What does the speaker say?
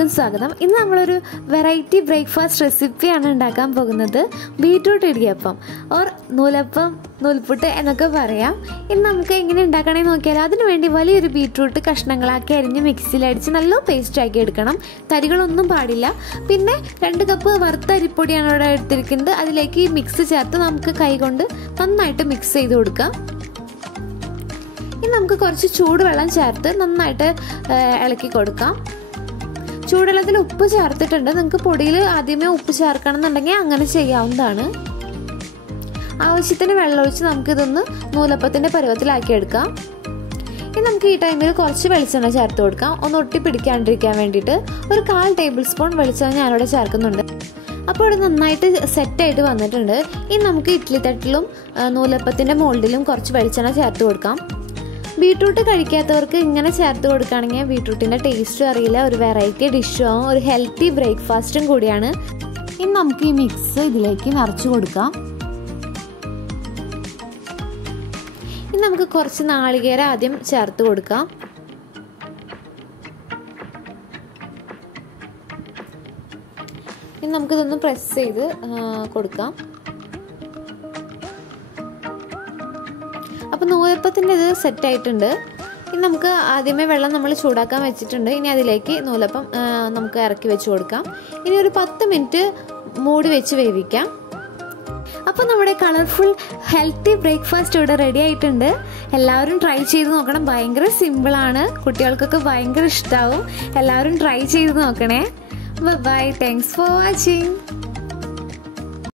എല്ലാവർക്കും സ്വാഗതം. ഇന്ന് നമ്മളൊരു വെറൈറ്റി ബ്രേക്ക്ഫാസ്റ്റ് റെസിപ്പിയാണ് ഉണ്ടാക്കാൻ പോകുന്നത്. ബീട്രൂട്ട് ഇടിയപ്പം ഓർ നൂലപ്പം, നൂൽപുട്ട് എന്നൊക്കെ പറയാം. ഇന്ന് നമുക്ക് എങ്ങനെ ഉണ്ടാക്കണമെന്ന് നോക്കിയാൽ അതിനു വേണ്ടി വലിയൊരു ബീട്രൂട്ട് കഷ്ണങ്ങളാക്കി അരിഞ്ഞ് മിക്സിയിലടിച്ച് നല്ല പേസ്റ്റ് ആക്കി എടുക്കണം. തരികളൊന്നും പാടില്ല. പിന്നെ 2 കപ്പ് വറുത്ത അരിപ്പൊടിയാണ് ഇവിടെ എടുത്തിരിക്കുന്നത്. അതിലേക്ക് ഈ മിക്സ് ചേർത്ത് നമുക്ക് കൈകൊണ്ട് നന്നായിട്ട് മിക്സ് ചെയ്ത് കൊടുക്കാം. ഇനി നമുക്ക് കുറച്ച് ചൂടുവെള്ളം ചേർത്ത് നന്നായിട്ട് ഇളക്കി കൊടുക്കാം. ചൂടുവെള്ളത്തിൽ ഉപ്പ് ചേർത്തിട്ടുണ്ട്. നിങ്ങൾക്ക് പൊടിയിൽ ആദ്യമേ ഉപ്പ് ചേർക്കണം എന്നുണ്ടെങ്കിൽ അങ്ങനെ ചെയ്യാവുന്നതാണ്. ആവശ്യത്തിന് വെള്ളമൊഴിച്ച് നമുക്കിതൊന്ന് നൂലപ്പത്തിൻ്റെ പരുവത്തിലാക്കിയെടുക്കാം. ഇനി നമുക്ക് ഈ ടൈമിൽ കുറച്ച് വെളിച്ചെണ്ണ ചേർത്ത് കൊടുക്കാം. ഒന്ന് ഒട്ടിപ്പിടിക്കാണ്ടിരിക്കാൻ വേണ്ടിയിട്ട് ഒരു 1/4 ടേബിൾ സ്പൂൺ വെളിച്ചെണ്ണ ഞാനിവിടെ ചേർക്കുന്നുണ്ട്. അപ്പോൾ ഇവിടെ നന്നായിട്ട് സെറ്റായിട്ട് വന്നിട്ടുണ്ട്. ഇനി നമുക്ക് ഇഡ്ഡലി തട്ടിലും നൂലപ്പത്തിൻ്റെ മോൾഡിലും കുറച്ച് വെളിച്ചെണ്ണ ചേർത്ത് കൊടുക്കാം. ബീട്രൂട്ട് കഴിക്കാത്തവർക്ക് ഇങ്ങനെ ചേർത്ത് കൊടുക്കുകയാണെങ്കിൽ ബീട്രൂട്ടിൻ്റെ ടേസ്റ്റും അറിയില്ല, ഒരു വെറൈറ്റി ഡിഷും ആവും, ഒരു ഹെൽത്തി ബ്രേക്ക്ഫാസ്റ്റും കൂടിയാണ്. ഇനി നമുക്ക് ഈ മിക്സ് ഇതിലേക്ക് നിറച്ച് കൊടുക്കാം. ഇനി നമുക്ക് കുറച്ച് നാളികേരം ആദ്യം ചേർത്ത് കൊടുക്കാം. ഇനി നമുക്കിതൊന്ന് പ്രസ് ചെയ്ത് കൊടുക്കാം. അപ്പോൾ നൂലപ്പത്തിൻ്റെ ഇത് സെറ്റായിട്ടുണ്ട്. ഇനി നമുക്ക് ആദ്യമേ വെള്ളം നമ്മൾ ചൂടാക്കാൻ വെച്ചിട്ടുണ്ട്. ഇനി അതിലേക്ക് നൂലപ്പം നമുക്ക് ഇറക്കി വെച്ച് കൊടുക്കാം. ഇനി ഒരു 10 മിനിറ്റ് മൂടി വെച്ച് വേവിക്കാം. അപ്പോൾ നമ്മുടെ കളർഫുൾ ഹെൽത്തി ബ്രേക്ക്ഫാസ്റ്റ് ഇവിടെ റെഡി ആയിട്ടുണ്ട്. എല്ലാവരും ട്രൈ ചെയ്ത് നോക്കണം. ഭയങ്കര സിമ്പിളാണ്, കുട്ടികൾക്കൊക്കെ ഭയങ്കര ഇഷ്ടമാവും. എല്ലാവരും ട്രൈ ചെയ്ത് നോക്കണേ. Bye, thanks for watching.